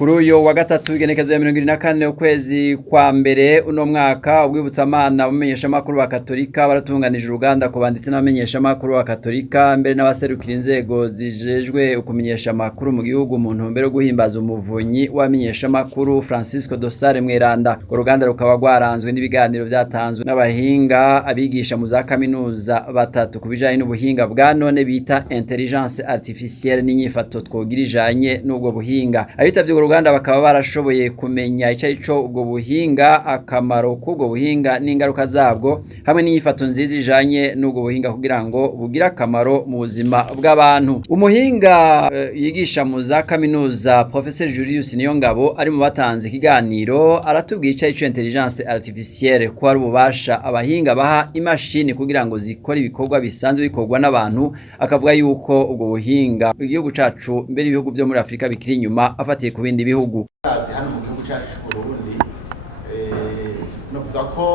Kur'uyu wa gatatu igenekezo ya 24 ukwezi kwa mbere uno mwaka ubwibutsamana bumenyesha makuru wa Katolika baratunganije uruganda ku banditsi n'abamenyesha makuru wa Katolika mbere n'abaserukira inzego zijejwe ukumenyesha makuru mu gihugu mu ntumbero yo guhimbaza umuvunyi w'abamenyesha makuru Francisco Dosare Mweranda. Uruganda rukaba rwaranzwe n'ibiganiro byatanzwe n'abahinga abigisha mu za kaminuza batatu kubijanye n'ubuhinga bwa none bita intelligence artificielle n'inyifato twogirijanye n'ubwo buhinga. Abitavye uruganda bakaba barashoboye kumenya icyo ubwo buhinga, akamaro k'ubwo buhinga n'ingaruka zabwo hamwe n'inyifato nziza ijanye n'ubwo buhinga kugira ngo bugira akamaro mu buzima bw'abantu. Umuhinga yigisha mu za kaminuza Dogiteri Julius Niyongabo ari mu batanze ikiganiro aratubwira icyo intelligence artificielle ko ari ububasha abahinga baha imashini kugira ngo zikore ibikorwa bisanzwe bikorwa n'abantu, akavuga yuko ubwo buhinga igihugu cacu mbere ibihugu byo muri Afrika bikiri inyuma afatiye ku bindi bihugu. Hano mu gihugu cyacu Burundi novuga ko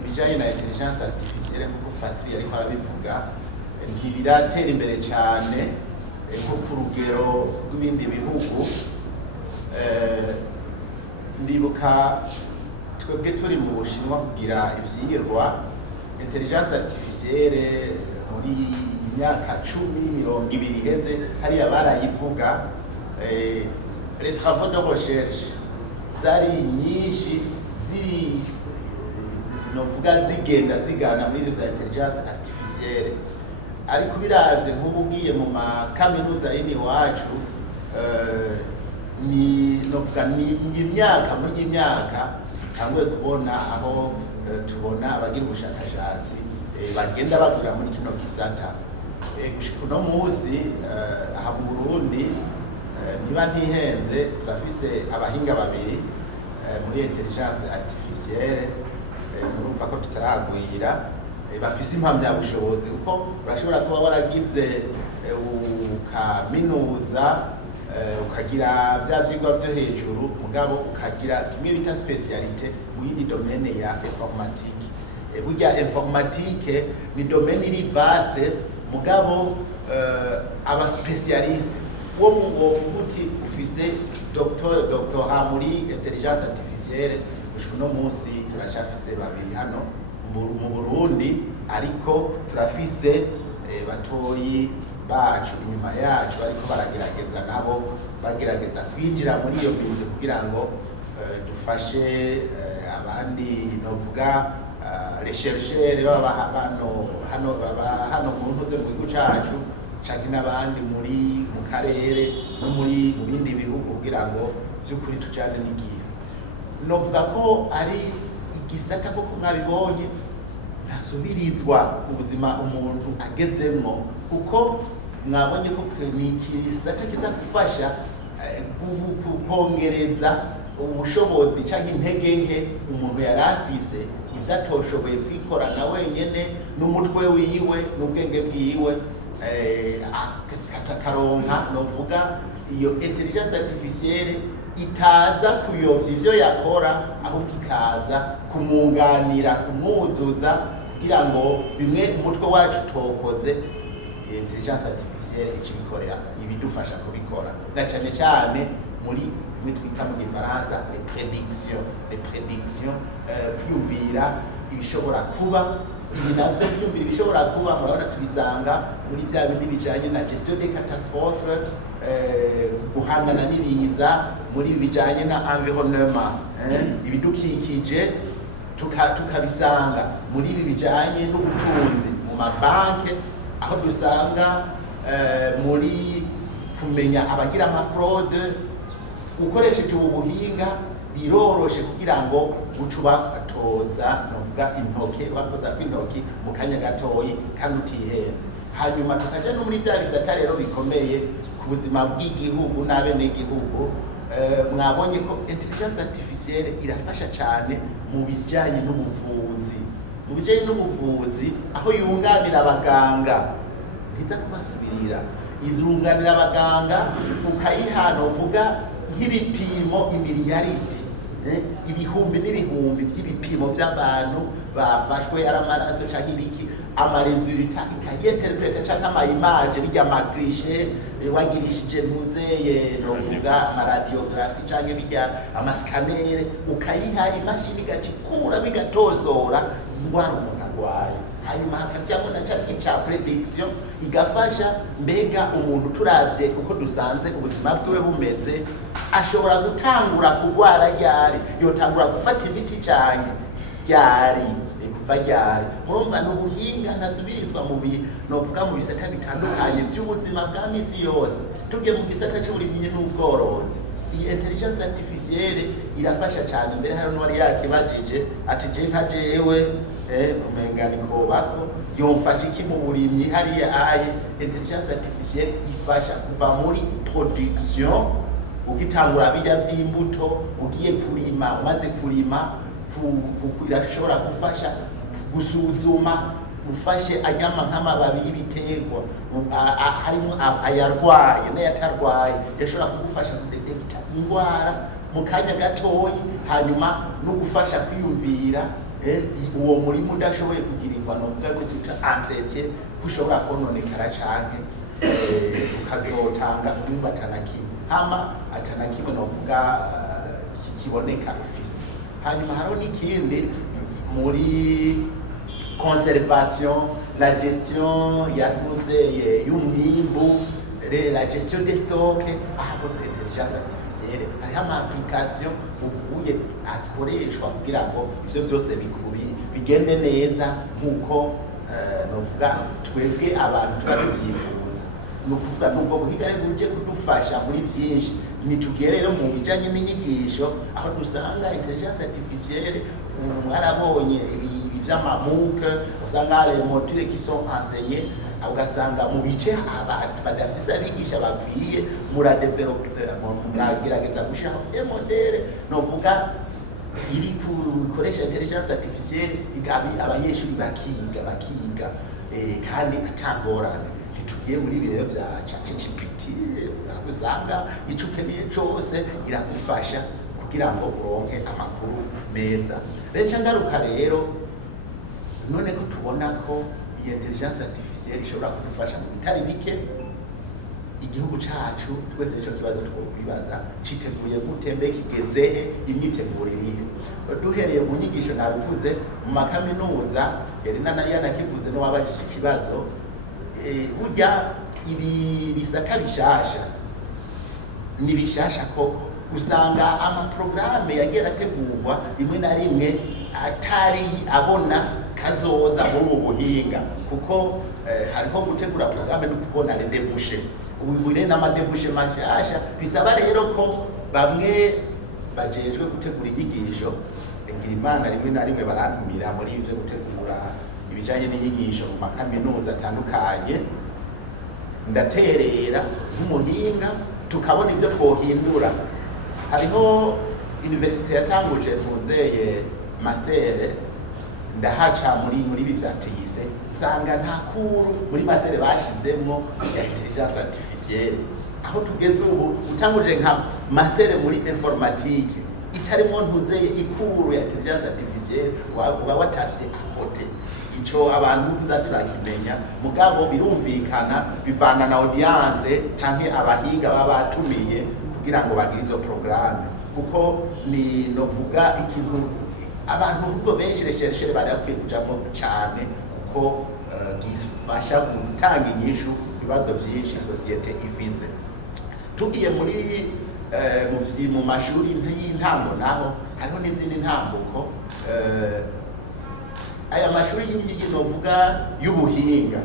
ibijanye na intelligence artificielle nk'uko Patri ariko arabivuga ntibiratera imbere cyane nko ku rugero rw'ibindi bihugu. Ndibuka twebwe turi mu Bushinwa kugira ivyirwa intelligence artificielle muri imyaka 10-20 iheze hariya barayivuga. Les travaux de recherche zari nyinshi zinovuga zigana muri ivyo za intelligence artificielle, ariko biravye nk'ubugiye mu makaminuza yini wacu ni novuga ni imyaka muri imyaka tangwe kubona aho tubona abagira ubushakashatsi bagenda bagura muri kino gisata. Gushika uno muzi aha mu Burundi niba ntihenze turafise abahinga babiri muri intelligence artificielle. Murumva ko tutaragwira bafise impamyabushobozi kuko urashobora kuba waragize ukaminuza ukagira vya vyigwa vyo hejuru mugabo ukagira kimwe bita specialité mu yindi domaine ya informatique. Burya informatique ni domaine iri vaste mugabo aba specialiste wo mu uti ufise doctorat muri intelligence artificielle. Uno munsi turashafise babiri hano mu Burundi, ariko turafise batoyi bacu inyuma yacu ariko baragerageza nabo bagerageza kwinjira muri iyo binze kugira ngo dufashe abandi novuga rechercheurs baba hano mu ntuze mu gihugu cacu canke n'abandi muri mu karere no muri mu bindi bihugu kugira ngo vy'ukuri tujane n'igihe. Novuga ko ari igisata koko mwabibonye ntasubirizwa mu buzima umuntu agezemwo, kuko mwabonye ko ni igisata kiza gufasha kongereza ubushobozi canke intege nke umuntu yari afise ivyo atoshoboye kwikorana wenyene n'umutwe wiwe n'ubwenge bwiwe akaronka. Novuga iyo intelligence artificielle itaza kuyovya ivyo yakora ahubwo ikaza kumwunganira kumwuzuza kugira ngo bimwe umutwe wacu tokoze intelligence artificielle ikibikorera ibidufasha kubikora na cyane cyane muri twita mu Gifaransa les prédictions kwiyumvira ibishobora kuba. Ibi navyo kwiyumvira ibishobora kuba murabona tubisanga muri bya bindi bijanye na gestion des catastrophes, guhangana n'ibiza muri bijanye na environnement, ibidukikije tukabisanga muri ibi bijanye n'ubutunzi mu mabanke, aho dusanga muri kumenya abagira amafraude. Ukoresheje ubu buhinga biroroshe kugira ngo ucuba atoza novuga intoke bakoza kw'intoki mu kanya gatoyi kandi utihenze. Hanyuma tukaje no muri bya bisata rero bikomeye ku buzima bw'igihugu n'abene igihugu. Mwabonye ko intelligence artificielle irafasha cyane mu bijanye n'ubuvuzi, aho yunganira abaganga ntiza kubasubirira, irunganira abaganga ukayihana uvuga nk'ibipimo imiliyaridi ibihumbi n'ibihumbi by'ibipimo by'abantu bafashwe ari amaraso cyangwa ibiki amaresultat ikayenterpreta cyangwa amaimage bijya amacliché wagirishije ntuzeye novuga amaradiography cyangwa bijya amascanner ukayiha imashini igacikura bigatozora indwara umuntu arwaye hanyuma hakajyamo na cya prediction igafasha mbega umuntu turavye uko dusanze ubuzima bwiwe bumeze ashobora gutangura kurwara ryari yotangura gufata imiti cyane ryari kuva ryari murumva n'ubuhinga ntasubirizwa mu novuga mu bisata bitandukanye by'ubuzima bwa misi yose tujye mu gisata cy'uburimyi n'ubworozi iyi intelligence artificielle irafasha cyane mbere hari n'uwari yakibajije ati je nka jewe umengani ko bako yomfasha iki mu burimyi hariya aye intelligence artificielle ifasha kuva muri production ugitangura bijya vy'imbuto ugiye kurima umaze kurima irashobora gufasha gusuzuma ufashe ajyama nk'amababi y'ibiterwa harimo ayarwaye n'ayatarwaye yashobora kugufasha kudetekta indwara mu kanya gatoyi hanyuma no gufasha kwiyumvira uwo murimo udashoboye kugirirwa novuga ko twita entretien kushobora kononekara canke ukazotanga umwimbu atanakimwe hama atanakimwe novuga kikiboneka ufise hanyuma hariho n'ikindi muri conservation la gestion yatuzeye y'umwimbu la gestion des stocks hose intelligence artificielle hariho ama application ubuye akoreshwa kugira ngo ivyo byose bigende neza nkuko novuga twebwe abantu turabyifuza nukuvuga nubwo buhinga ari buje kudufasha muri byinshi nitugere rero mu bijanye n'inyigisho aho dusanga intelligence artificielle mwarabonye ivy'amamuke usanga les modules qui sont enseignés ugasanga mu bice abantu badafise abigisha bakwiye muragerageza gushiraho modele novuga iri kukoresha intelligence artificielle igabi abanyeshuri bakiga kandi atangorane ntitugiye muri birero bya ChatGPT usanga ico ukeneye cose iragufasha kugira ngo uronke amakuru meza rero ngaruka rero none ko tubona ko iyi intelligence artificielle ishobora kudufasha mu bitari bike igihugu cacu twese ico kibazo twokwibaza citeguye gute mbe kigezehe imyiteguro irihe duhereye mu nyigisho nabivuze mu makaminuza yari yanakivuze no wabajije ikibazo burya ibi bisata bishasha ni bishasha koko usanga amaprograme yagiye ategurwa rimwe na rimwe atari abona kazoza muri ubu buhinga kuko hariho gutegura programme no kubona les débouchés ubure n'amadebouché mashasha bisaba rero ko bamwe bajejwe gutegura inyigisho ngira Imana rimwe na rimwe barantumira muri ivyo gutegura ibijanye n'inyigisho mu makaminuza atandukanye ndaterera nk'umuhinga tukabona ivyo twohindura hariho universite yatanguje ntuzeye master ndahaca muri ibi vyatiyise nsanga nta kuru muri master bashizemo ya intelligence artificielle aho tugeze ubu utanguje nka master muri informatique itarimo ntuzeye ikuru ya intelligence artificielle wavuga watavye akote ico abantu bizaturakimenya mugabo birumvikana bivana na audience canke abahinga babatumiye kugira ngo bagire izo programme kuko ni novuga ikintu abantu ubwo benshi reshereshere bari akwiye kujamo cyane kuko gifasha gutanga inyishu ibibazo byinshi societe ifize tugiye muri mu mashuri y'intango naho hariho n'izindi ntambuko aya mashuri y'imyigi novuga y'ubuhinga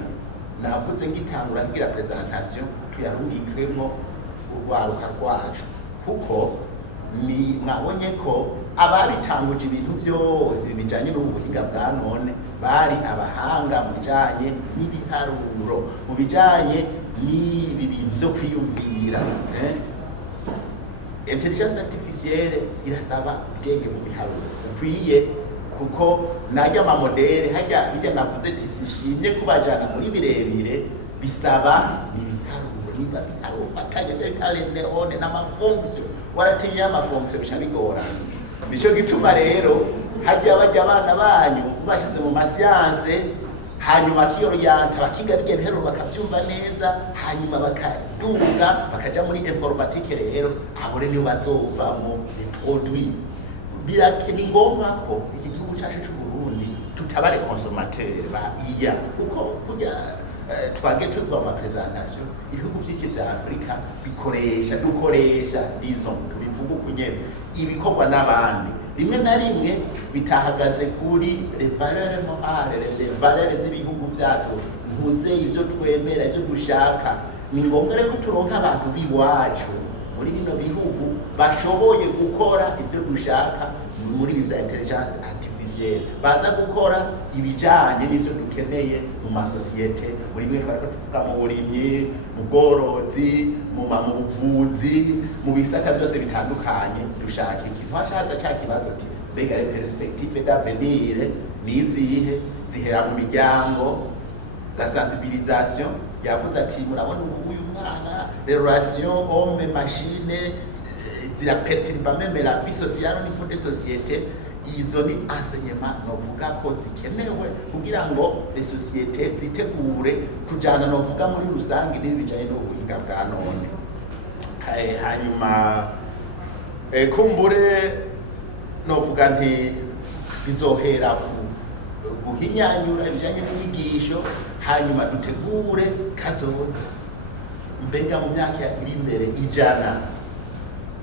navuze ngitangura ngira presentation tuyarungikemo urwaruka rwacu kuko ni mwabonye ko ababitanguje ibintu byose bijanye n'ubuhinga bwa none bari abahanga mu bijanye n'ibiharuro mu bijanye n'ibi bintu byo kwiyumvira intelligence artificielle irasaba ubwenge mu biharuro ukwiye kuko najya amamodeli hajya bijya navuze ati sishimye kubajana muri birebire bisaba n'ibiharuro niba biharufatanye n'ibitare neone n'amafonction waratinya amafonction bishabigora nico gituma rero hajya bajya abana banyu bashize mu masiyanse hanyuma kiyoriyanta bakiga bige biharuro bakavyumva neza hanyuma bakaduga bakaja muri informatique rero abo rero bazovamo les produits birakini ngombwa ko iki gihugu cyacu cy'u Burundi tutabare consommateur ba iya kuko kujya twage tuva mu presentation ibihugu byinshi vya Afrika dukoresha izo tubivuga kunyene ibikorwa n'abandi rimwe na rimwe bitahagaze kuri les valeurs morales les valeurs z'ibihugu vyacu ntuze ivyo twemera ivyo dushaka ni ngombwa rero turonka abantu biwacu muri bino bihugu bashoboye gukora ivyo dushaka muri bya intelligence artificielle baza gukora ibijanye n'ivyo dukeneye mu masosiyete muri bimwe twariko tuvuga mu burimyi mu bworozi mu buvuzi mu bisata byose bitandukanye dushaka ikintu hashaza cya kibazo ati mbega les perspectives d'avenir nizihe zihera mu miryango la sensibilisation yavuze ati murabona uyu mwana les relations homme machine ziraperturba même la vie sociale au niveau des sociétés izo ni enseignement novuga ko zikenewe kugira ngo les sociétés zitegure kujana novuga muri rusangi n'ibijanye n'ubuhinga bwa none hanyuma kumbure novuga nti bizohera guhinyanyura ibijanye n'inyigisho hanyuma dutegure kazoza mbega mu myaka iri imbere ijana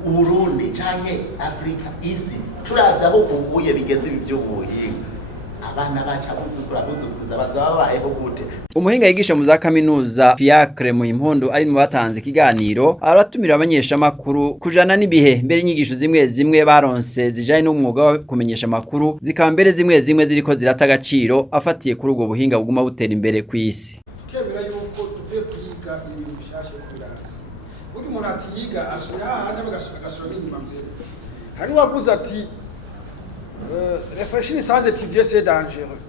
Uburundi canke Afrika isi turavye aho ubuye bigeze ivy'ubuhinga abana baca buzukuza bazababayeho gute. Umuhinga yigisha mu za kaminuza Fiacre mu impundu ari mu batanze ikiganiro aratumira abanyesha makuru kujana n'ibihe mbere inyigisho zimwe baronse zijanye n'umwuga wo kumenyesha makuru zikambere zimwe ziriko zirata agaciro afatiye kuri ubwo buhinga buguma butera imbere ku isi. Tukemera yuko tuvuye kwiga ibintu bishashe kubiranza uyu umuntu atiyiga asubira hahandi agasubira inyuma mbere hari wavuze ati réfléchir sans étudier c'est dangereux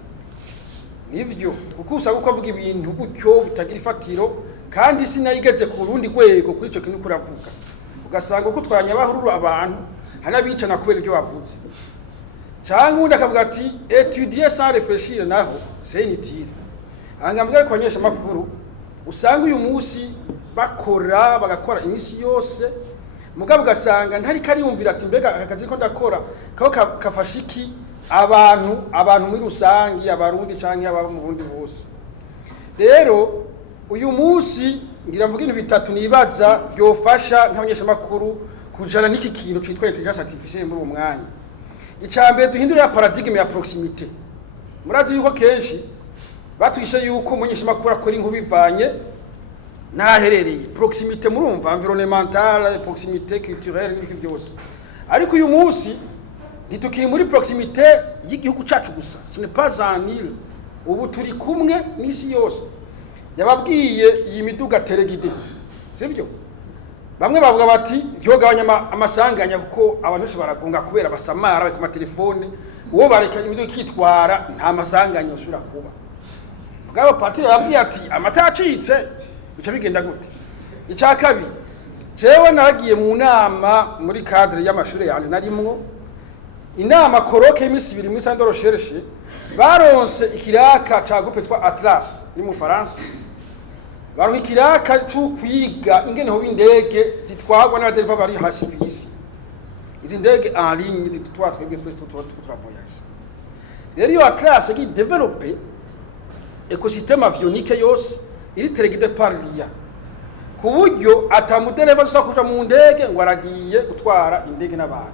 nivyo kuko usanga uko avuga ibintu gutyo bitagira ifatiro kandi sinayigeze ku rundi rwego kuri ico kintu kuravuga ugasanga uko twanyabahururu abantu hanabicana kubera ibyo bavuze cyangwa undi akavuga ati étudier sans réfléchir naho c'est inutile angambwa ko abanyesha makuru usanga uyu munsi bagakora imisi yose mugabo ugasanga ntari kariyumvira ati mbega akazi ko ndakora kaho kafashiki abantu muri rusangi abarundi canke aba mu Burundi bose. Rero uyu munsi ngira mvuga ibintu bitatu nibaza byofasha nk'abanyesha makuru kujana n'iki kintu citwa intelligence artificielle muri uwo mwanya. Icambere duhindurira paradigme ya proximité. Murazi yuko kenshi batwishe yuko umunyesha makuru akora inkuru bivanye naherereye proximité murumva environnementale proximité culturelle n'ibiki byose ariko uyu munsi ntitukiri muri proximité y'igihugu cacu gusa ce n'est pas en île ubu turi kumwe n'isi yose yababwiye iyi miduga teregide sivyo bamwe bavuga bati yogabanya amasanganya kuko abantu bose baragunga kubera basamara ku matelefone uwo bareka imiduga kitwara nta masanganya usubira kuba bwabo patire yabwiye ati amatacitse bica bigenda gute. Icya kabiri jewe nagiye mu nama muri cadre y'amashuri yanje narimwo inama koroke imisi 2 muri Centre de Recherche baronse ikiraka ca groupe twa Atlas ni mu France baronse ikiraka cyo kwiga ingene ho indege zitwagwa n'abadereva bari hasi ku isi izi ndege en ligne zitwa twebwe twese tutra voyage. Rero iyo Atlas qui développer écosystème avionique yose iri teregide par l'IA ku buryo atamudereva usakuja mu ndege ngo aragiye gutwara indege n'abantu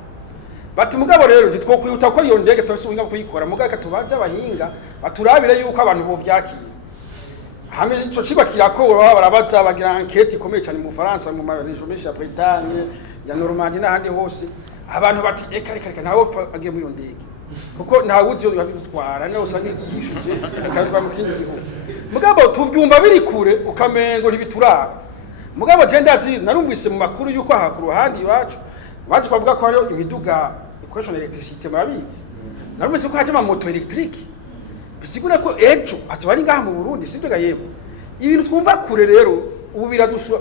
bati mugabo rero ntitwokwihuta ko iyo ndege tubisubiza kuyikora mugaka tubaze abahinga baturabire yuko abantu bo vyakiye hamwe ico cibakira ko barabaza bagira enquête ikomeye cyane mu Faransa mu region ya Bretagne ya Normandie n'ahandi hose abantu bati reka ntawe agiye muri iyo ndege kuko ntawuzi yo yabitwara nawe usanga yishuje ikatwa mu kindi gihugu mugabo tuvyumva biri kure ukamengo ntibituraba mugabo je ndazi narumvise mu makuru yuko aha ku ruhandi iwacu bazi kwavuga ko hariyo imiduga ikoresha electricité murabizi narumvise ko haje ama moto electrique bisigura ko ejo atubari ngaha mu Burundi sibyo gayebo ibintu twumva kure rero ubu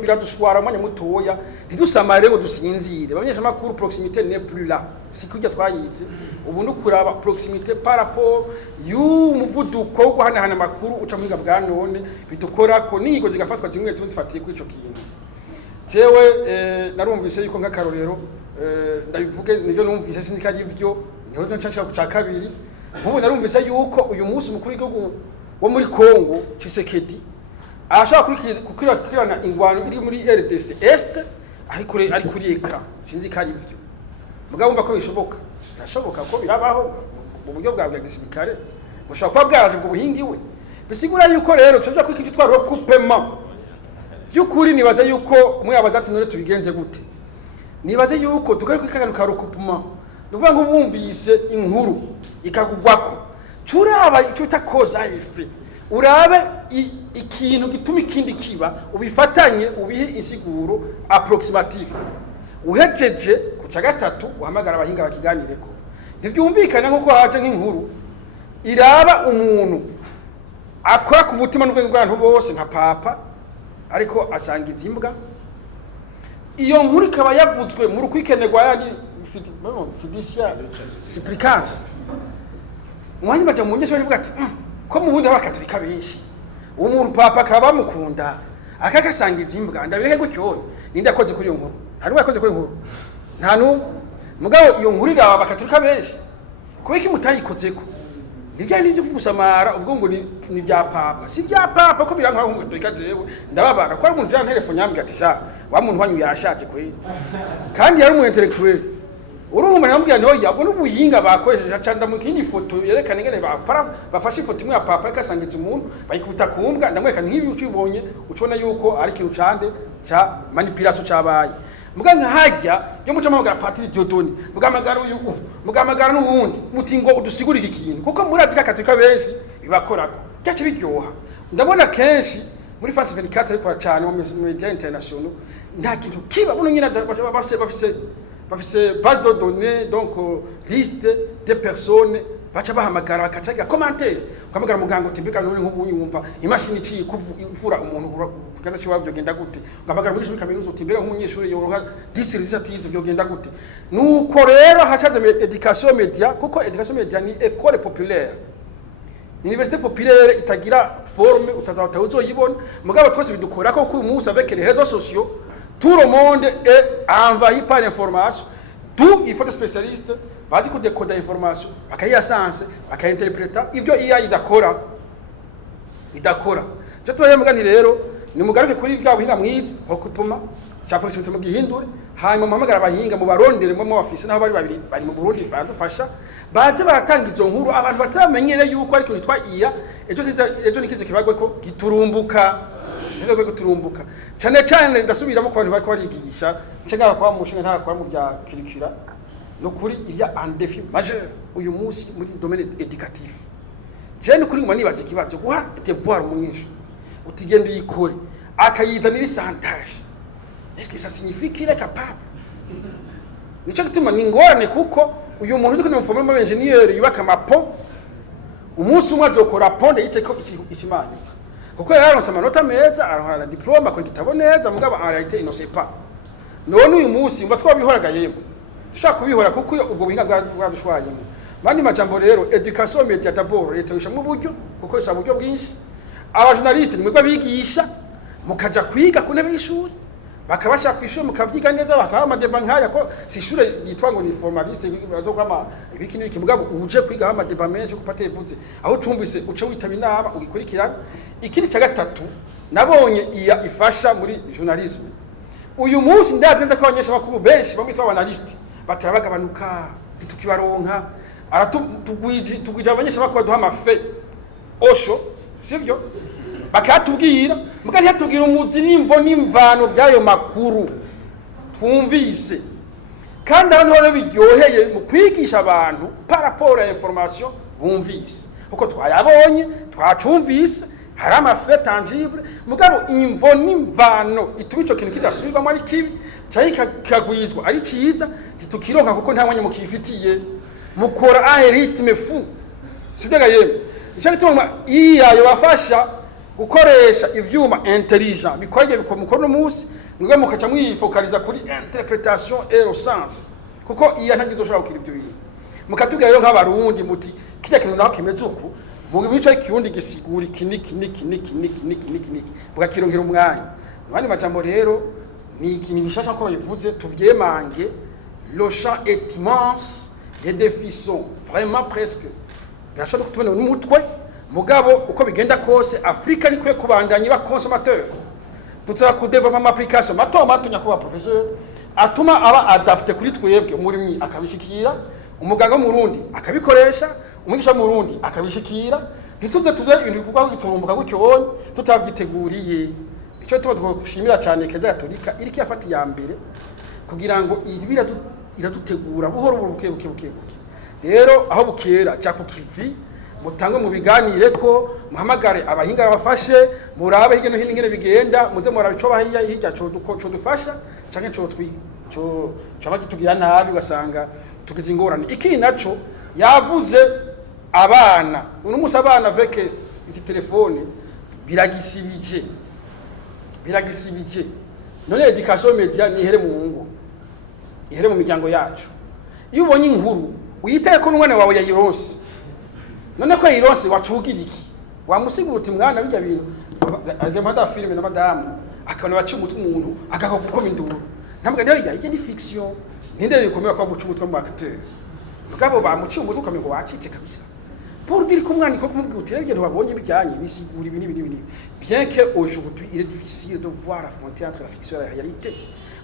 biradushwara mwanya mutoya ntidusamare ngo dusinzire bamenyesha makuru proximité n'est plus là sikujya twayize ubu nukuraba proximité par rapport y'umuvuduko wo guhanahana makuru uca muhinga bwa none bidukora ko ninyigo zigafatwa zimwe zifatiye kuri ico kintu jewe narumvise yuko nk'akarorero ndabivuge nivyo numvise sinikari ivyo niho nshaka guca kabiri ubu narumvise yuko uyu munsi mukuru w'igihugu wo muri Kongo Tshisekedi ashaka kurikirana ingwano iri muri RDC Est ari kuri ekran sinzi kari ivyo mugabo umva ko bishoboka birashoboka ko birabaho mu buryo bwa gisirikare bushobora kuba bwaje ubwo buhingi we bisigura yuko rero cyo kwiki cyitwaro kupema byukuri nibaza yuko umuyabaza ati none tubigenze gute nibaze yuko tukari kwikanuka rukupuma nuvuga ngo bumvise inkuru ikagugwako curaba icyo utakoza ife urabe ikintu gituma ikindi kiba ubifatanye ubihe insiguro approximative uhejeje kuca gatatu uhamagara abahinga bakiganireko ntibyumvikana nkuko haje nk'inkuru iraba umuntu akora ku mutima n'ubwenge bw'abantu bose nka papa ariko asanga izimbwa iyo nkuru ikaba yavuzwe mu rukwikenegwa yandi fiducia supplicance mwanya baje mu nyesho bavuga ati ko mu bundi abakatolika benshi uwo muntu papa akaba mukunda akakasanga izimbwa ndabireke gutyo ninde akoze kuri iyo nkuru hari wakoze kuri nkuru nta nu mugabo iyo nkuru iraba abakatolika benshi kubiki mutayikozeko nibyo n'ibyo gusamara ubwo ngo ni bya papa si bya papa ko birankora nk'umutolika jewe ndababara ko ari umuntu jana telefone yambika ati sha wa muntu wanyu yashaje kwe kandi yari umu intellectuel urumva namubwira nto yabwo n'ubuhinga bakoresheje canda mu kindi foto yerekana ingene bafashe ifoto imwe ya papa ikasangitse umuntu bayikubita kumbwa ndamweka nk'ibi ucibonye ucona yuko ari kintu cande ca manipulation cabaye muganga hajya yo muca amagara patiri Diodoni mugamagara uyu mugamagara n'ubundi muti ngo udusigurire ikintu kuko murazi kakatolika benshi bibakorako cyaje biryoha ndabona kenshi muri France 24 ariko cyane mu media international nta kintu kiba buno nyina bafise base de données donc liste des personnes bacha bahamagara bakacaga commentaire ukamagara muganga utimbika none nk'ubunyi wumva imashini ci kuvura umuntu kugenda cyo byo genda gute ukamagara muri kaminuza utimbika nk'umunyeshuri yoroha dissertation byo genda gute nuko rero hacaze education media kuko education media ni école populaire Université populaire itagira forme utazata uzoyibona mugabo twese bidukora ko uyu munsi avec les réseaux sociaux tout le monde est envahi par l'information tout il faut des spécialistes bazi ko décoder information bakayiasanse bakayinterpreta ivyo iya idakora cyo tubaye mugani rero ni mugaruke kuri bwa buhinga mwiza ho kutuma cyapa cyose mu gihindure hanyuma muhamagara abahinga mu barondere mu bafise naho bari mu Burundi badufasha baze baratanga izo nkuru abantu batamenyere yuko ariko nitwa iya ejo nikize kibagwe ko giturumbuka cyane ndasubiramo ku bantu bari barigisha cenga kwa mushinga nta kwa mu bya kirikira no kuri iriya un défi majeur uyu munsi muri domaine éducatif cyane kuri ngoma nibaze kibazo guha devoir umunyeshu utigenda yikore akayizanira santage est-ce que ça signifie qu'il est capable nico gituma ni ngorane kuko uyu muntu uri kuno mufomero ingénieur yubaka mapo umunsi umwe azokora ponde yice ko ikimanya kuko yaronse amanota meza aronka diploma ko gitabo neza mugabo en réalité il ne sait pas none uyu munsi mba twabihoraga yemo dushaka kubihora kuko ubwo buhinga bwadushwayemo mani majambo rero education media d'abord leta yishamwe uburyo kuko isa buryo bwinshi aba journaliste nimwe bigisha mukaja kwiga ku ntebe y'ishuri bakabasha kwishura mukavyiga neza bakaba amadeba nkaya ko si ishure yitwa ngo ni formaliste bazokama ibiki n'ibiki mugabo uje kwiga amadeba menshi ko patevuze aho cumbise uce witaba inama ugikurikirana ikindi cya gatatu nabonye iya ifasha muri journalisme uyu munsi ndazenza ko abanyesha bakuru benshi bamwitwa abanaliste batarabagabanuka itukibaronka tugwije abanyesha bakuru duha amafe osho sivyo bakatubwira mugari hatubwira umuzi n'imvano byayo makuru twumvise kandi abantu bane biryoheye mu kwigisha abantu par rapport à information bumvise uko twayabonye twacumvise hari amafe tangible mugabo imvo n'imvano ituma ico kintu kidasubirwamo ari kibi cyari kagwizwa ari ciza ntitukironka kuko nta mwanya mukifitiye mukora a rythme fou sibyo gayeme icyo gituma iyayo bafasha gukoresha ivyuma intelligent bikoreye bikomukora no musi mwe mukaca mwifokaliza kuri interpretation et le sens kuko iya ntagizoshobora gukira ivyo bintu mukatubwira rero nk'abarundi muti kirya kintu naho kimeze uku mu bice kirundi gisigura kiniki mukakironkera umwanya abandi majambo rero ni ikintu bishasha ko bayivuze tuvyemange le champ est immense les défis sont vraiment presque birashobora kutubona n'umutwe mugabo uko bigenda kose Afrika nikwiye kubandanya ba consommateur tutaka kudevelopment ama application mato nyakuba professeur atuma aba adapte kuri twebwe umurimyi akabishikira umuganga mu Burundi akabikoresha umwigisha mu Burundi akabishikira ntituze ibintu bigwa giturumbuka gucyonye tutavyiteguriye ico tuba gushimira cyane Ekleziya Gatolika iriki yafati ya mbere kugira ngo ibira iradutegura buhoro buke rero aho bukera cya kukivi mutange mu biganire ko muhamagare abahinga bafashe murabe hirya no hino ingene bigenda muze murabe ico bahiya hirya cyo dufasha canke cyo bagitugira nabi ugasanga tugize ingorane iki naco yavuze abana uno musi abana avec izi telefone biragisibije none education media ni here mu ngo ihere mu miryango yacu iyo ubonye inkuru uyiteye ko n'umwana wawe yayironse none ko yayironse wacugira iki wamusigura uti mwana bijya bintu agenda filime na madamu akabona bacumutse umuntu agakoma induru ntabwo rero yajye ni fiction ninde bikomeye kwa mucumutwe mu acteur mugabo bamucumutse ukamenya ngo wacitse kabisa pour dire ko umwana ko kumubwira uti rero wabonye bijyanye bisigura ibintu bien que aujourd'hui il est difficile de voir la frontière entre la fiction et la réalité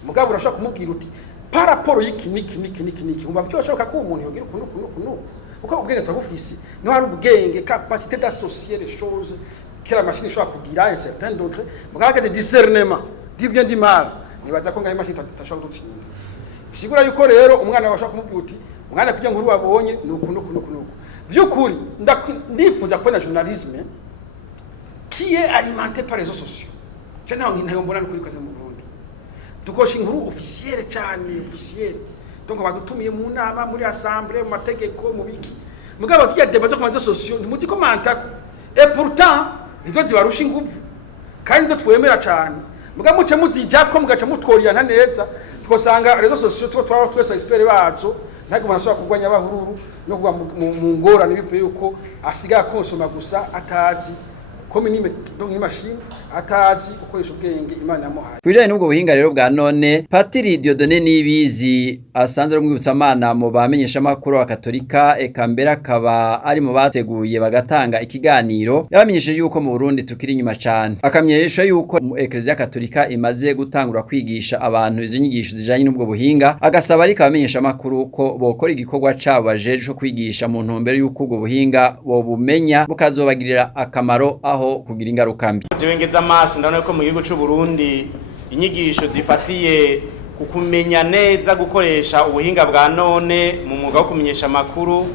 mugabo urashaka kumubwira uti par rapport y'iki niki umva byoshoka ko umuntu yogira kuno uko ubwenge twabufisi no hari ubwenge capacité d'associer les choses que la machine ishobora kugira un certain degré mugagaze discernement du bien du mal nibaza ko ngaho machine tashobora gutsinda bisigura yuko rero umwana washaka kumubwira uti umwana kujya nkuru wabonye nuko vyukuri ndifuza kubona journalisme qui est alimenté par les réseaux sociaux je ntayo mbona kuri kaze mu Burundi dukosha inkuru officielle cyane officielle donc badutumiye mu nama muri assemblée mu mategeko mu biki mugabo tiya débat zo kumanza sociaux ndimuti komanta et pourtant izo zibarusha ingufu kandi zo twemera cyane mugabo muce muzija ko mugaca mutworiyana neza twosanga réseaux sociaux twaba twese expert bazo ntabwo barashobora kugwanya abahururu no kuba mu ngorane bivuye yuko asigaye konsoma gusa atazi kominime donc imashini atazi gukoresha ubwenge Imana yamuhaye. Kubijanye n'ubwo buhinga rero bwa none Patiri Dieudonné Niyibizi asanzwe ari umwibutsamana mu bamenyesha makuru wa Katolika eka mbere akaba ari mu bateguye bagatanga ikiganiro yabamenyesheje yuko mu Burundi tukiri inyuma cyane akamyesha yuko Ekleziya Katolika imaze gutangura kwigisha abantu izo nyigisho zijanye n'ubwo buhinga agasaba ari kabamenyesha makuru ko bokora igikorwa cabo bajeje kwigisha mu ntumbero yuko ubwo buhinga bo bumenya bukazobagirira akamaro aho kugira ingaruka mbi. Jewengeza amaso ndabona ko mu gihugu cy'u Burundi inyigisho zifatiye kukumenya neza gukoresha ubuhinga bwa none mu mwuga wo kumenyesha makuru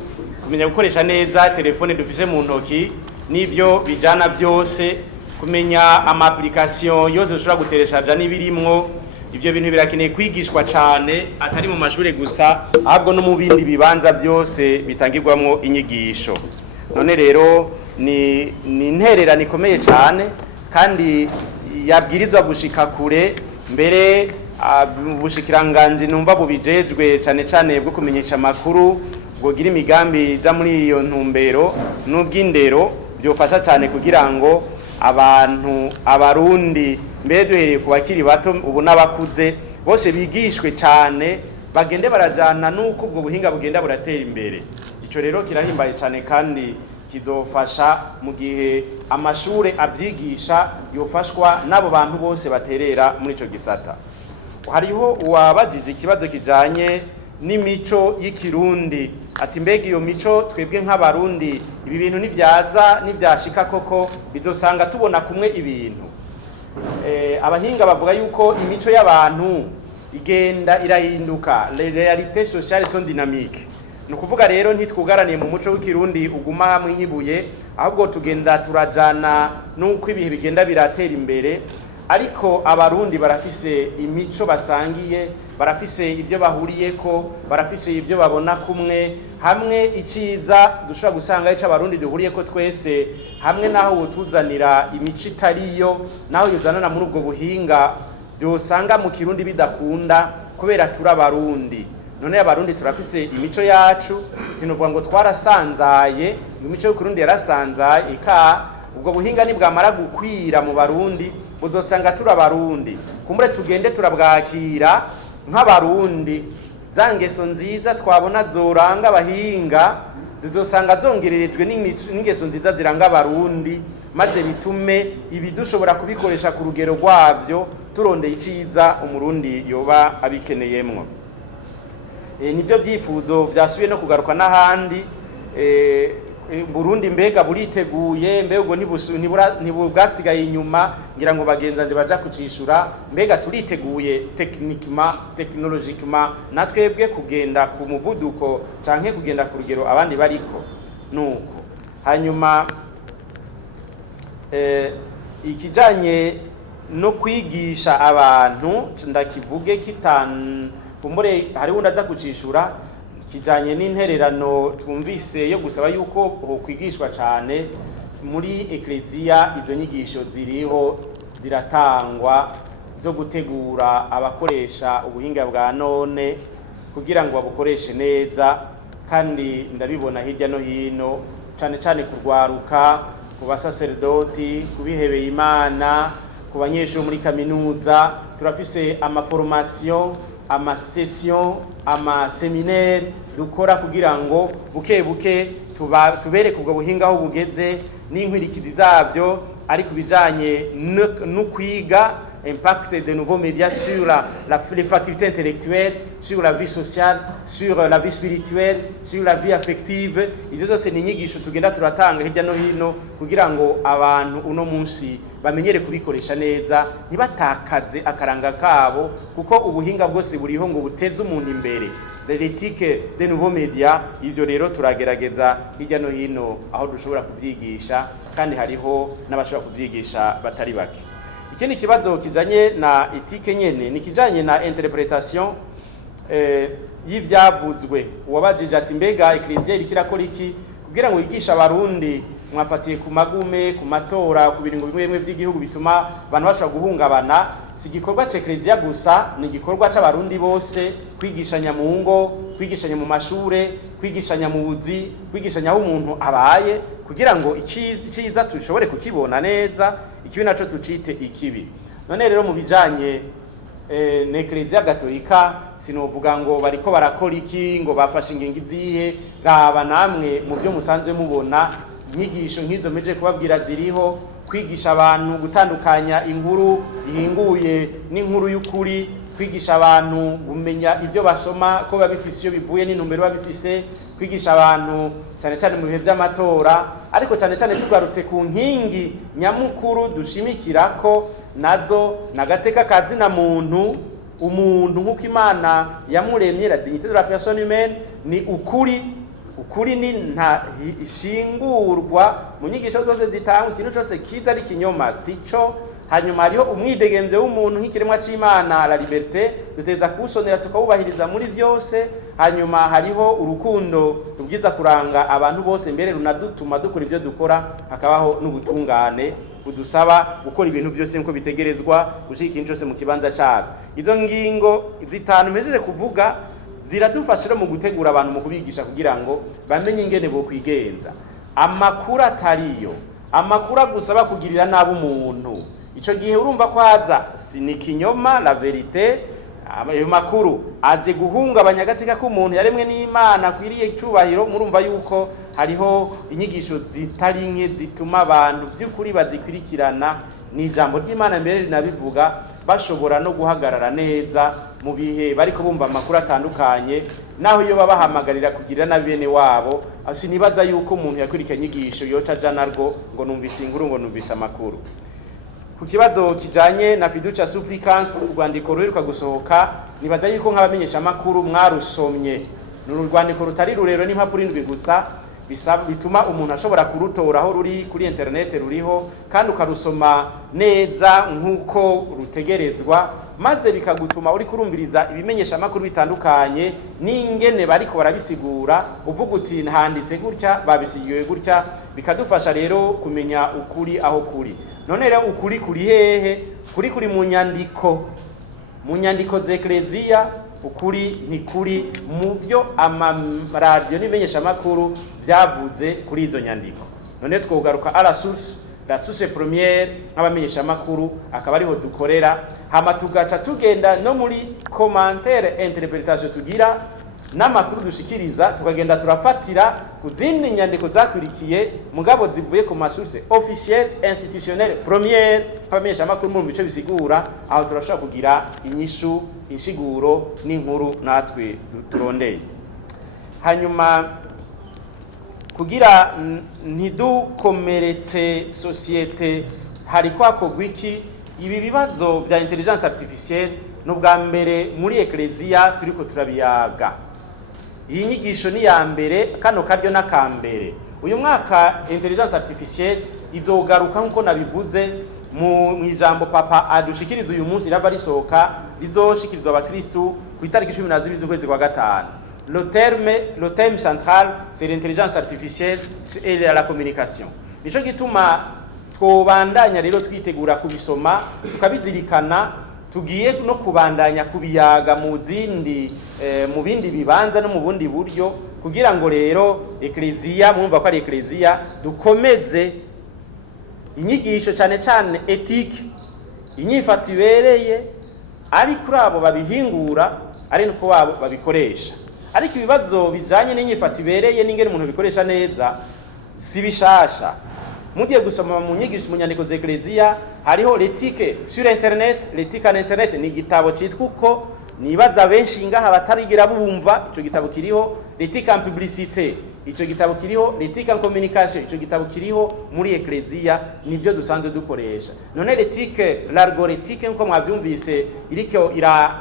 kumenya gukoresha neza telefone dufise mu ntoki nivyo bijana byose kumenya ama application yose ushobora guteresha ja nibirimwo ivyo bintu birakeneye kwigishwa cyane atari mu mashuri gusa ahubwo no mu bindi bibanza byose bitangirwamwo inyigisho. None rero ni intererano ikomeye cyane kandi yabwirizwa gushika kure mbere ubushikiranganje numva bubijejwe cyane bwo kumenyesha makuru bwogira imigambi ja muri iyo ntumbero n'ubwindero byofasha cyane kugira ngo abarundi mbere duhereye ku bakiri bato ubu n'abakuze bose bigishwe cyane bagende barajana nuko ubwo buhinga bugenda buratera imbere. Ico rero kirahimbaye cyane kandi kizofasha mu gihe amashure abyigisha yofashwa nabo bantu bose baterera muri ico gisata. Hariho uwabajije ikibazo kijanye n'imico y'ikirundi ati mbega iyo mico twebwe nk'abarundi ibi bintu nivyashika koko bizosanga tubona kumwe ibintu. Abahinga bavuga yuko imico y'abantu igenda irahinduka, les réalités sociales sont dynamiques. Nukuvuga rero ntitwugaraniye mu muco w'ikirundi uguma hamwe nkibuye ahubwo tugenda turajana nuko ibihe bigenda biratera imbere ariko abarundi barafise imico basangiye barafise ibyo bahuriyeko, barafise ibyo babona kumwe, hamwe iciza dushobora gusanga ico abarundi duhuriyeko twese, hamwe naho wotuzanira imico itariyo, naho yozanana muri ubwo buhinga byosanga mu Kirundi bidakunda kubera turabarundi. None abarundi turafise imico yacu, sinovuga ngo twarasanzaye, imico yo Kirundi yarasanzaye ubwo buhinga nibwamara gukwira mu barundi buzosanga turabarundi. Kumbure tugende turabwakira nk'abarundi, za ngeso nziza twabona zoranga abahinga zizosanga zongererejwe n'ingeso nziza ziranga abarundi, maze bitume ibidushobora kubikoresha ku rugero rwabyo turondeye iciza umurundi yoba abikeneyemwo. Nibyo byifuzo byasubiye no kugaruka n'ahandi. Burundi mbega buriteguye, mbega ubwo ntibwasigaye inyuma, ngira ngo bagenzanje baja kucishura, mbega turiteguye technologiquement natwebwe kugenda ku muvuduko canke kugenda ku rugero abandi bariko. Nuko hanyuma ikijanye no kwigisha abantu ndakivuge kumbure hari wundi aza kucishura, kijanye n'intererano twumvise yo gusaba yuko kwigishwa cyane muri Ekleziya. Izo nyigisho ziriho ziratangwa zo gutegura abakoresha ubuhinga bwa none kugira ngo babukoreshe neza, kandi ndabibona hirya no hino, cyane cyane kurwaruka, ku basaserdoti, kubihebeye Imana, ku banyeshuri muri kaminuza. Turafise amaformation, amasession, amaseminaire dukora kugira ngo buke buke tubereke ubwo buhinga aho bugeze n'inkwirikizi zabyo, ari kubijanye no kwiga impact de nouveaux médias sur les facultés intellectuelles, sur la vie sociale, sur la vie spirituelle, sur la vie affective. Izo zose ni inyigisho tugenda turatanga hirya no hino kugira ngo abantu uno munsi bamenyere kubikoresha neza, ntibatakaze akaranga kabo, kuko ubuhinga bwose buriho ngo buteze umuntu imbere. L'éthique des nouveaux médias, ivyo rero turagerageza hirya no hino aho dushobora kuvyigisha, kandi hariho n'abashobora kuvyigisha batari bake. Ikindi kibazo kijanye na etike nyene ni kijanye na interpretation y'ivyavuzwe. Uwabajije ati mbega Ekleziya iriko irakora iki kugira ngo yigisha abarundi mwafatiye ku magume, ku matora, ku biringo bimwe bimwe vy'igihugu bituma abantu bashobora guhungabana. Si igikorwa c'Ekleziya gusa, ni igikorwa c'abarundi bose, kwigishanya mu ngo, kwigishanya mu mashure, kwigishanya mu buzi, kwigishanya aho umuntu abaye, kugira ngo iciza tushobore kukibona neza, ikibi naco tucite ikibi. None rero mu bijanye n'Ekleziya Gatolika sinovuga ngo bariko barakora iki, ngo bafashe ingingo izihe. Raba namwe mu byo musanzwe mubona, inyigisho nk'izo meje kubabwira ziriho, kwigisha abantu gutandukanya inkuru ihinguye n'inkuru y'ukuri, kwigisha abantu kumenya ivyo basoma ko babifise iyo bivuye n'intumbero babifise, kwigisha abantu cyane cyane mu bihe by'amatora, ariko cyane cyane tugarutse ku nkingi nyamukuru dushimikira ko nazo nagateka kazina muntu, umuntu nk'uko Imana yamuremye, la dignité de la personne humaine, ni ukuri. Ukuri ni nta shingurwa mu nyigisho zose zitanga, ikintu cyose kiza ari kinyoma sico. Hanyuma hariho umwidegemvye w'umuntu nk'ikiremwa c'Imana, la liberté, duteza kusonera tukawubahiriza muri vyose. Hanyuma hariho urukundo rubwiza kuranga abantu bose, mbere runadutuma dukora ivyo dukora, hakabaho n'ubutungane budusaba gukora ibintu byose nko bitegerezwa, gushika ikintu cyose mu kibanza cyabo. Izo ngingo zitanu mpejeje kuvuga ziradufashira mu gutegura abantu mu kubigisha kugira ngo bamenye ingene bo kwigenza. Amakuru atariyo, amakuru agusaba kugirira nabi umuntu, ico gihe urumva ko haza sinikinyoma, la verite. Ayo makuru aje guhungabanya agatika k'umuntu yaremwe n'Imana kwiriye icubahiro. Murumva yuko hariho inyigisho zitari nke zituma abantu by'ukuri bazikurikirana. Ni ijambo ry'Imana mbere rinabivuga, bashobora no guhagarara neza mu bihe bariko bumva amakuru atandukanye, naho iyo babahamagarira kugira na bene wabo. Sinibaza yuko umuntu yakurikira inyigisho yoca jana rwo ngo numvise inkuru, ngo numvise amakuru. Ku kibazo kijanye na fiducia supplicans, urwandiko ruheruka gusohoka, nibaza yuko nk'abamenyesha amakuru mwarusomye. Ni urwandiko rutari rurero, n'impapuro 7 gusa, bituma umuntu ashobora kurutora aho ruri kuri internet ruriho, kandi ukarusoma neza nk'uko rutegerezwa. maze bikagutuma uri kurumviriza ibimenyesha makuru bitandukanye n'ingene bariko barabisigura uvuga uti handitse gutya babisigiwe gutya, bikadufasha rero kumenya ukuri aho kuri. None rero ukuri kuri hehe? Kuri mu nyandiko z'Ekleziya, ukuri ni kuri mu byo amaradiyo n'imenyesha makuru byavuze kuri izo nyandiko. None twogaruka à la source première nk'abamenyesha makuru akaba ariho dukorera, hama tugaca tugenda no muri commentaire interpretation tugira n'amakuru dushikiriza, tukagenda turafatira ku zindi nyandiko zakurikiye mugabo zivuye ku masource officielle institutionnelle première nk'abamenyesha makuru mu bice bisigura, aho turashobora kugira inyishu, insiguro n'inkuru natwe turondeye. Hanyuma kugira ntidukomeretse societe hari kwakorwa iki? Ibi bibazo bya intelligence artificielle n'ubwa mbere muri Ekleziya turiko turabiyaga. Iyi nyigisho ni ya mbere, kano karyo n'akambere. Uyu mwaka intelligence artificielle izogaruka nkuko nabivuze mu ijambo papa adushikiriza uyu munsi rava risohoka, rizoshikirizwa abakristu ku itariki 12 z'ukwezi kwa gatanu. Le thème central, c'est l'intelligence artificielle et la communication. Nico gituma twobandanya rero twitegura kubisoma, tukabizirikana, tugiye no kubandanya kubiyaga mu bindi bibanza no mu bundi buryo, kugira ngo rero Ekleziya, mwumva ko ari Ekleziya, dukomeze inyigisho cyane cyane ethique, inyifato ibereye, ari kuri abo babihingura, ari nuko wabo babikoresha. Ariko ibibazo bijanye n'inyifato ibereye n'ingene umuntu bikoresha neza si bishasha. Mugiye gusoma mu nyigisho mu nyandiko z'Ekleziya hariho l'éthique sur internet, l'éthique en internet ni gitabo citwa uko, nibaza benshi ngaha batarigira bumva ico gitabo kiriho. L'éthique en publicité, ico gitabo kiriho. L'éthique en communication, ico gitabo kiriho. Muri Ekleziya nivyo dusanzwe dukoresha. None l'éthique, l'algorithmique nko mwavyumvise iriko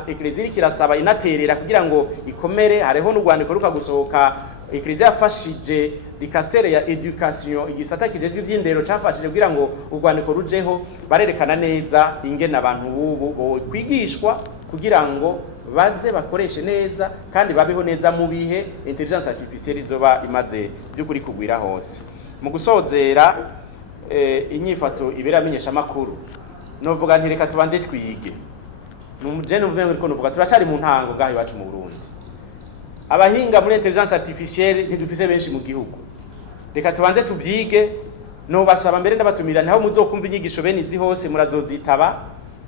Ekleziya irasaba inaterera kugira ngo ikomere. Hariho n'urwandiko ruka gusohoka Ekleziya yafashije dikastere ya education, igisata kijejwe ivy'indero cafashije kugira ngo urwandiko rujeho, barerekana neza ingene abantu ubu kwigishwa kugira ngo baze bakoreshe neza kandi babeho neza mu bihe intelligence artificielle izoba imaze by'ukuri kugwira hose. Mu gusozera inyifato ibera amenyesha makuru, novuga nti reka tubanze twige. Je numve ngo novuga turacari mu ntango gahe bacu mu Burundi. Abahinga muri intelligence artificielle ntidufise benshi mu gihugu. Reka tubanze tubyige, no basaba mbere ndabatumira naho muzokumva inyigisho bene izi hose, murazozitaba,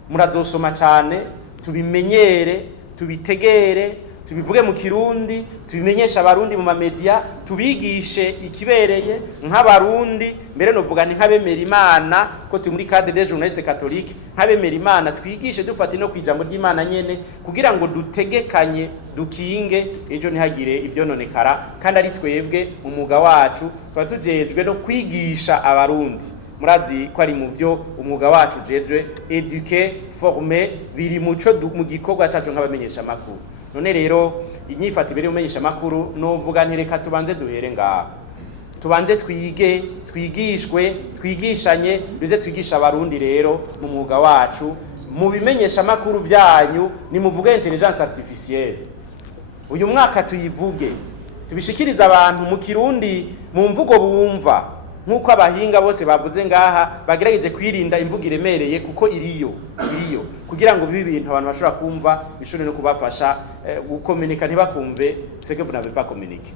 murazosoma cyane, tubimenyere, tubitegere, tubivuge mu Kirundi, tubimenyesha abarundi mu mamedia, tubigishe ikibereye nk'abarundi. Mbere novuga nti nk'abemera Imana ko turi muri cadre des journalistes catholiques, nk'abemera Imana twigishe dufati no kwijambo ry'Imana nyene kugira ngo dutegekanye, dukinge ejo ntihagire ivyononekara, kandi ari twebwe umwuga wacu twa tujejwe no kwigisha abarundi. Murazi ko ari mu byo umwuga wacu jejwe eduquer, former, biri muco mu gikorwa cyacu nk'abamenyesha makuru. None rero inyifato ibere umenyesha makuru novuga nti reka tubanze duhere ngaho, tubanze twige, twigishwe, twigishanye, bize twigisha abarundi rero mu mwuga wacu. Mu bimenyesha makuru byanyu ni muvuge intelligence artificielle. Uyu mwaka tuyivuge, tubishikiriza abantu mu Kirundi mu mvugo bumva, nkuko abahinga bose bavuze ngaha bagerageje kwirinda imvugo iremereye kuko iriyo kugira ngo bibe ibintu abantu bashobora kumva bishobore no kubafasha gukomunika ntibakumve ce que vous n'avez pas communiqué.